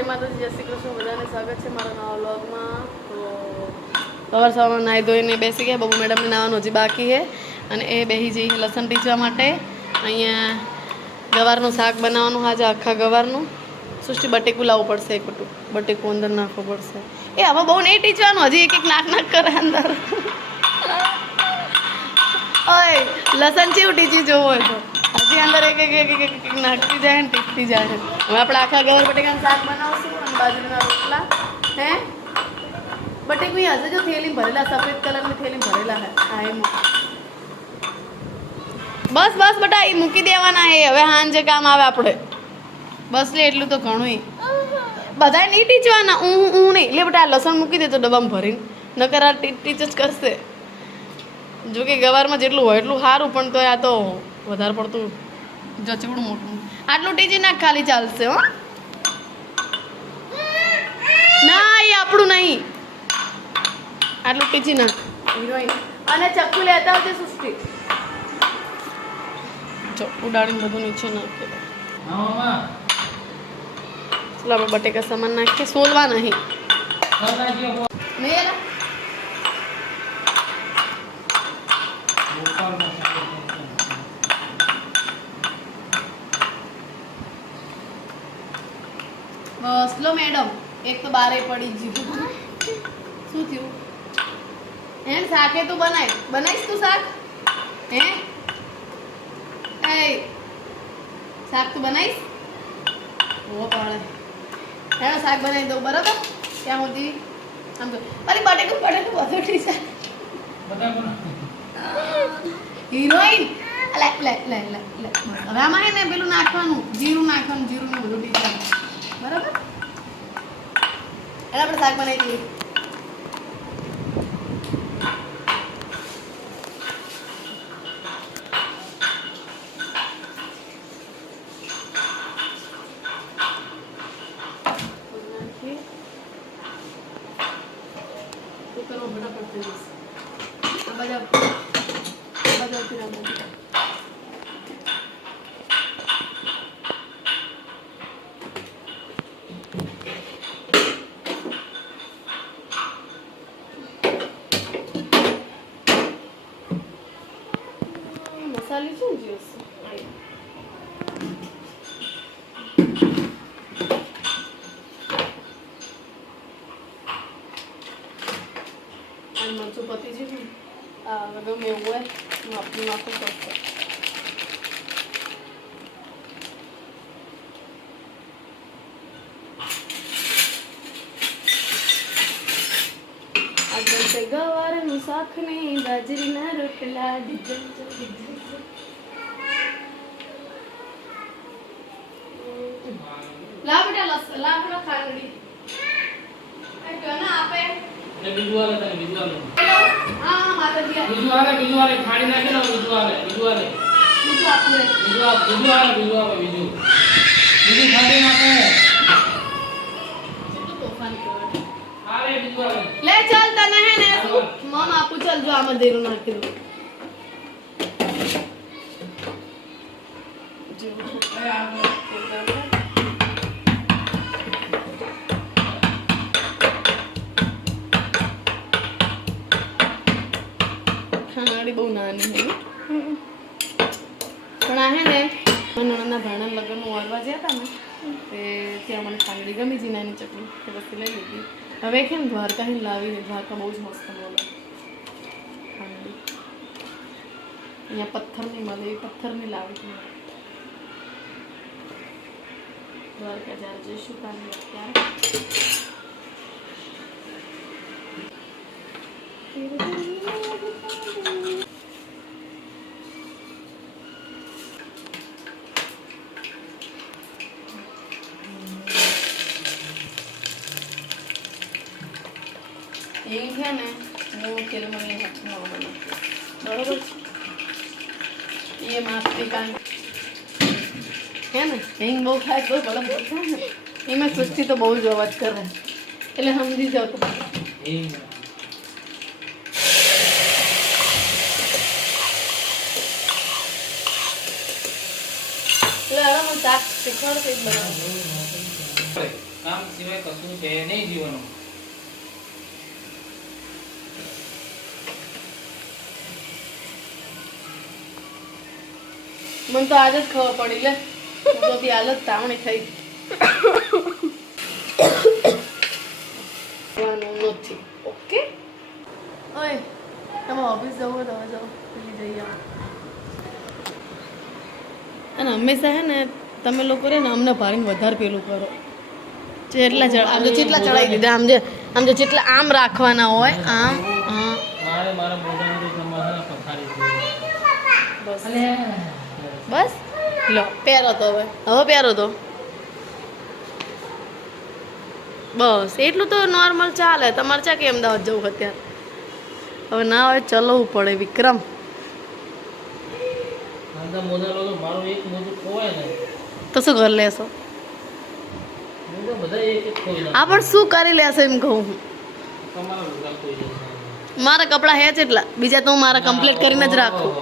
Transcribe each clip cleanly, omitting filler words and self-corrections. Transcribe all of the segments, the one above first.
જય માતાજી, જય શ્રી કૃષ્ણ. બધાને સ્વાગત છે મારા નવા વ્લોગમાં. તો સવારમાં નાહી ધોઈને બેસી ગયા. બબુ મેડમને નાવાનું હજી બાકી છે અને એ બેસી જઈ લસણ ટીચવા માટે. અહીંયા ગવારનું શાક બનાવવાનું આજે, આખા ગવારનું. સૃષ્ટિ બટેકું લાવવું પડશે, એક બટેકું અંદર નાખવું પડશે. એ હવે બહુ નહીં ટીચવાનું, હજી એક એક નાક કરે અંદર. ઓય લસણ ચેવું ટીચી જોવું હોય તો હજી અંદર એક નાખતી જાય ને ટીકતી જાય. હવે આપણે આખા ગવાર બટેકાનું શાક બનાવશું અને બાજરીના રોટલા. હે બટેકું હશે જો થેલી ભરેલા, સફેદ કલરની થેલી ભરેલા હે. હા એ બસ બસ બટા એ મૂકી દેવાના. એ હવે હાંજે કામ આવે આપણે. બસ લે એટલું તો ઘણું. બધા નહીં ટીચવાના, હું નહીં લે બેટા. લસણ મૂકી દે તો ડબ્બામાં ભરીને, નકર આ ટીચ જ કરશે. જો કે ગવારમાં જેટલું હોય એટલું સારું, પણ તો આ તો વધારે પડતું જચવડું મોટું. આટલું ટીચી નાખ ખાલી ચાલશે. હો ના એ આપણું નહીં, આટલું ટીચી નાખ. અને ચક્કુ લેતા આવજે સૃષ્ટિ. જો ઉડાડીને બધું નીચે નાખે. ચલો આપણે બટેકા સામાન નાખીએ. સોલવા નહીં. બસ લો મેડમ, એક તો બારે પડી ગયું. શું થયું? એમ શાકે તું બનાવીશ તું શાક? હે એ શાક તું બનાવીશ? હો પડે. હેડો શાક બનાવી દઉં બરાબર. ક્યાં સુધી આમ તો અરે બટેકું બધું શાક હિરોઈન. લે લે લે લે લે. હવે આમાં હે ને પેલું નાખવાનું, જીરું નાખવાનું, જીરું ને બધું ટીચવાનું બરાબર. એને આપણે શાક બનાવી દઈએ. મસાલી શું જોઈશે? મરચું પતી ગયું. ગમે એવું હોય નાખવું પડશે. આજે ગવારનું શાક ને બાજરીના રોટલા. લા બેટા લા પેલા ખાંડડી આપે. બીજું વાલે તને બીજું વાલે. હા માતાજી બીજું વાલે ખાડી નાખે ને બીજું વાલે બીજું આપું બીજું ખાડી નાખે. કેટલું તોફાન કરે. આલે બીજું વાલે. લે ચાલ તને હે ને મમ આપું. ચાલ જો આમાં દેરું નાખી દઉં. ખાંડી બહુ નાની હે પણ આ હે ને નણંદના ભાણા લગ્નનું ઓળવા ગયા હતા ને તે ત્યાં મને ખાંડી ગમી હતી નાની ચકલી, તે પછી લઈ લીધી. હવે કેમ દ્વારકા હે લાવી, દ્વારકા બહુ જ મસ્ત મળે ખાંડી. અહીંયા પથ્થરની મળે, એ પથ્થરની લાવી હતી. દ્વારકા જ્યારે જઈશું ખાંડી અત્યારે. એ છે ને હું તેલ મને હાથમાં બનાવું બરોબર છે. એ માપથી કાંઈ હે ને હિંગ બહુ ખાય તો ભલે બહુ થાય ને. એમાં સૃષ્ટિ તો બહુ જ અવાજ કરે એટલે સમજી જાવ તો. એટલે હવે હું શાક શીખવાડું કંઈક બનાવું. કામ સિવાય કશું છે નહીં જીવનમાં. મને તો આજ જ ખબર પડી લે હું તો બી હાલત તાવણી થઈ નથી. ઓકે ઓય તમે ઓફિસ જવો તમે જાઓ પેલી જઈ આવો. અને હંમેશા હે ને તમે લોકો રે ને અમને ભારીને વધારે પેલું કરો જેટલા આમ જો જેટલા ચડાવી દીધા આમ જો જેટલા આમ રાખવાના હોય આમ હા મારા મોઢાની તો તમારે પથારી બસ બસ લો પહેરો તો હવે પહેરો તો બસ એટલું તો નોર્મલ ચાલે. તમારે ચા કે અમદાવાદ જવું અત્યારે હવે ના હોય ચલવું પડે વિક્રમ. મોજા લો તો મારું એક મોજું ખોવાય ને તો શું કરી લેશો? મોજા બધા એક એક ખોઈ આ પણ શું કરી લેશો એમ કહું હું. તમારા લુગડા ખોઈ જશે. મારા કપડાં હે જ એટલા બીજા તો હું મારા કમ્પ્લીટ કરીને જ રાખું.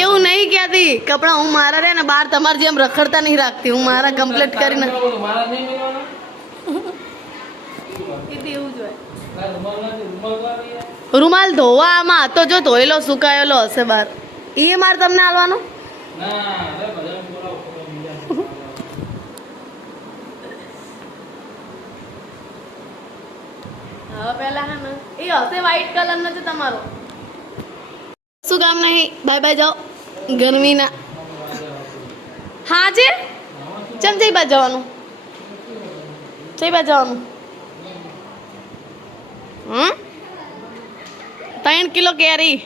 એવું નહીં કહેતી કપડાં હું મારા રે ને બહાર તમારી જેમ રખડતા નહીં રાખતી હું મારા કમ્પ્લીટ કરીને મારા નહીં મિલવાના એવું જ હોય. રૂમાલ રૂમાલ ધોવા આમાં તો જો ધોયેલો સુકાયેલો હશે બહાર એ મારે તમને આલવાનો. ના અરે બધા બોલાવો ખબર બીજા હવે પહેલા હે ને એ હશે વ્હાઈટ કલરનો છે તમારો. શું કામ નહીં બાય બાય જાઓ ગરમીના. હા છે ચમ જઈ બાજુ જવાનું જઈ બાજુ જવાનું 3 કિલો કેરી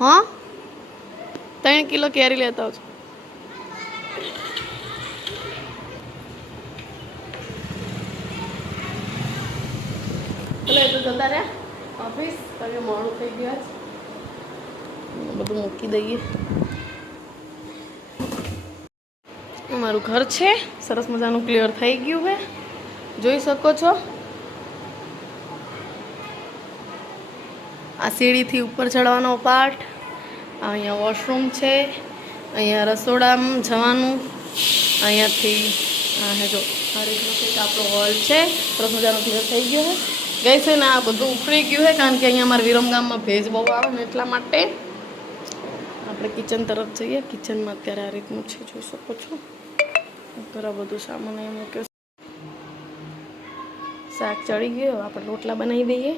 હા 3 કિલો કેરી લેતા આવજો. એટલે એ તો જતા રહ્યા ઓફિસ કારણ કે મોડું થઈ ગયું છે બધું મૂકી દઈએ. અમારું ઘર છે સરસ મજાનું ક્લિયર થઈ ગયું છે જોઈ શકો છો. આ સીડીથી ઉપર ચડવાનો પાર્ટ અહીંયા વોશરૂમ છે અહીંયા રસોડામાં જવાનું અહીંયાથી આ હે જો આ રીતનો કંઈક આપણો હોલ છે સરસ મજાનો ક્લિયર થઈ ગયો છે. ગઈ છે ને આ બધું ઉખડી ગયું છે કારણ કે અહીંયા અમારા વિરમગામમાં ભેજ બહુ આવે ને એટલા માટે આપણે કિચન તરફ જઈએ. કિચનમાં અત્યારે આ રીતનું છે જોઈ શકો છો. ઘણા બધું સામાન અહીં મૂક્યો. શાક ચડી ગયું આપણે રોટલા બનાવી દઈએ.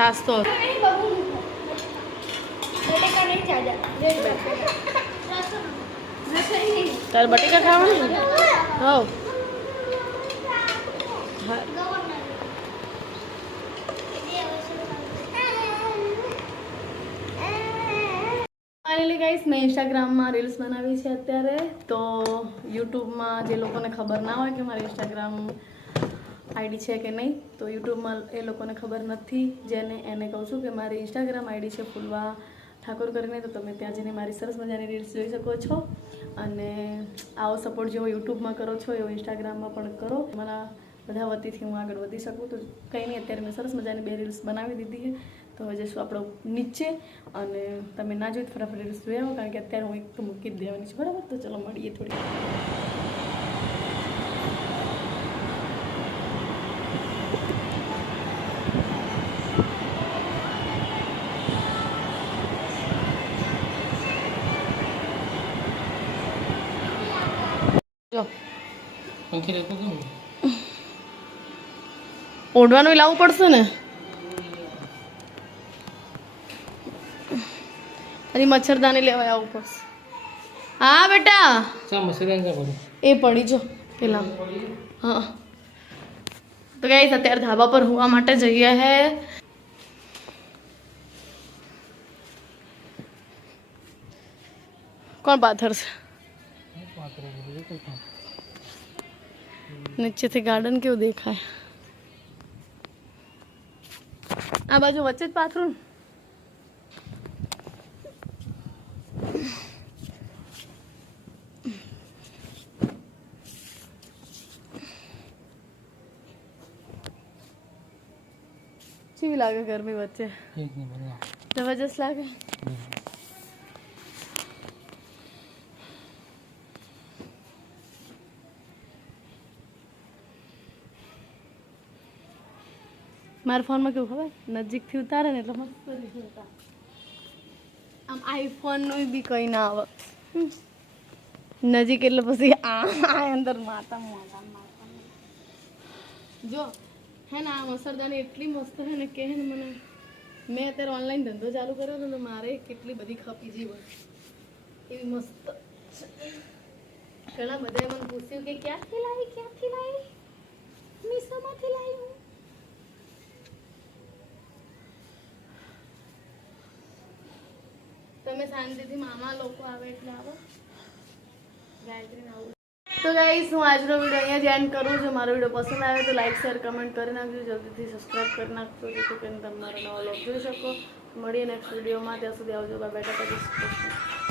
છાસ તો તારે બટેકા ખાવાનું હવ ફાઇનલી ગાઈસ મેં ઇન્સ્ટાગ્રામમાં રીલ્સ બનાવી છે અત્યારે. તો યુટ્યુબમાં જે લોકોને ખબર ના હોય કે મારી ઇન્સ્ટાગ્રામ આઈડી છે કે નહીં તો યુટ્યુબમાં એ લોકોને ખબર નથી જેને એને કહું છું કે મારી ઇન્સ્ટાગ્રામ આઈડી છે ફૂલવા ઠાકોર કરીને. તો તમે ત્યાં જઈને મારી સરસ મજાની રીલ્સ જોઈ શકો છો અને આવો સપોર્ટ જેવો યુટ્યુબમાં કરો છો એવો ઇન્સ્ટાગ્રામમાં પણ કરો. મારા બધા વતીથી હું આગળ વધી શકું તો કંઈ નહીં. અત્યારે મેં સરસ મજાની 2 રીલ્સ બનાવી દીધી છે તો હવે જઈશું આપણો નીચે અને તમે ના જોઈ ફટાફટ રીલ્સ જોઈ આવો કારણ કે અત્યારે હું એક તો મૂકી જ દેવાની છું બરાબર. તો ચલો મળીએ થોડી. જો પંખી રહેતો કેમ ઓઢવાનું લાવવું પડશે ને. હજી મચ્છરદાની લેવા આવવું પડશે. હા બેટા ચા મસેદાન ચા પડે એ પડી જો પેલા હા. તો ગાઈસ અત્યારે ધાબા પર હોવા માટે જઈએ હે. કોણ પાથર છે પાત્ર બીજું કંઈ કામ. નીચેથી ગાર્ડન કેવું દેખાય. આ બાજુ વચ્ચે જ પાથરું. કેવી લાગે ગરમી વચ્ચે? એક નંબર ના. જબરજસ્ત લાગે. મારા ફોનમાં કેવું ખબર, નજીકથી ઉતારે ને એટલે મસ્ત દેખાય. આમ આઈફોનનું બી કંઈ ના આવે નજીક, એટલે પછી આ અંદર માતા માતા માતા. જો હે ને આ મસરદાની એટલી મસ્ત છે ને કે હે ને મને, મેં અત્યારે ઓનલાઈન ધંધો ચાલુ કર્યો હતો ને મારે કેટલી બધી ખપી જીવ એવી મસ્ત. ઘણા બધાએ મને પૂછ્યું કે ક્યાંથી લાવી મીશોમાંથી લાવી હું. તમે શાંતિથી મામા લોકો આવે એટલે આવો. ગાયત્રીને આવું. તો ગાઈસ હું આજનો વિડીયો અહીંયા જ એન્ડ કરું છું. મારો વિડીયો પસંદ આવે તો લાઈક શેર કમેન્ટ કરી નાખજો. જલ્દીથી સબસ્ક્રાઈબ કરી નાખજો જેથી કરીને તમે મારો નવો વ્લોગ જોઈ શકો. મળીએ નેક્સ્ટ વિડીયોમાં. ત્યાં સુધી આવજો. Bye bye. ટાટા.